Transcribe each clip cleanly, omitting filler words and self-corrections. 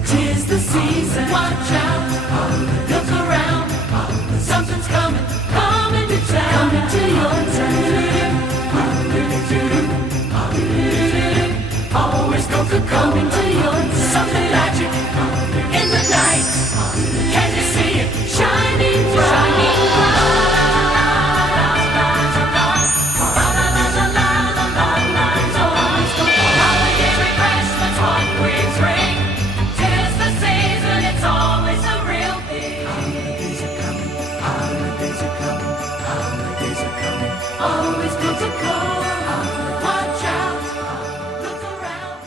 'Tis the season. Watch out, look around. Something's coming, coming to town. Coming to your town. Always Coca-Cola. Coming to your town. Something magic in the night. Can you see it? Shining bright. Shining bright. Holiday refreshments, what we drink. 'Tis the season, it's always a real thing. Holidays are coming, holidays are coming, holidays are coming. Always Coca-Cola. Watch out, look around.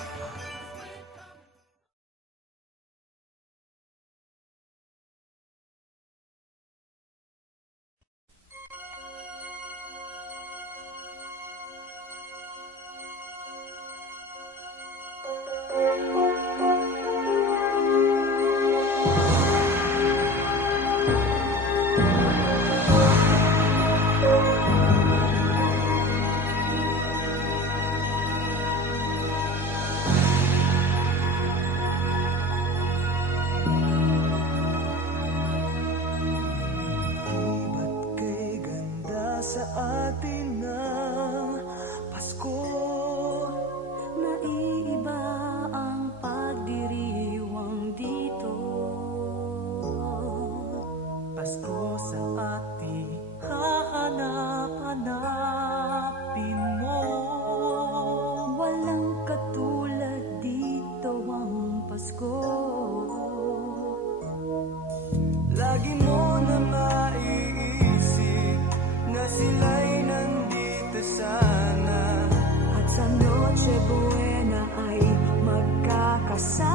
Ba't kay ganda sa atin na Pasko? Naiiba ang pagdiriwang dito. Pasko sa ating hahanap-hanapin mo. Walang katulad dito ang Pasko. Lagi mo na maiisip na sila'y nandito sana. At sa Noche Buena ay magkakasama.